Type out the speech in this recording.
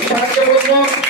সাহায্য করব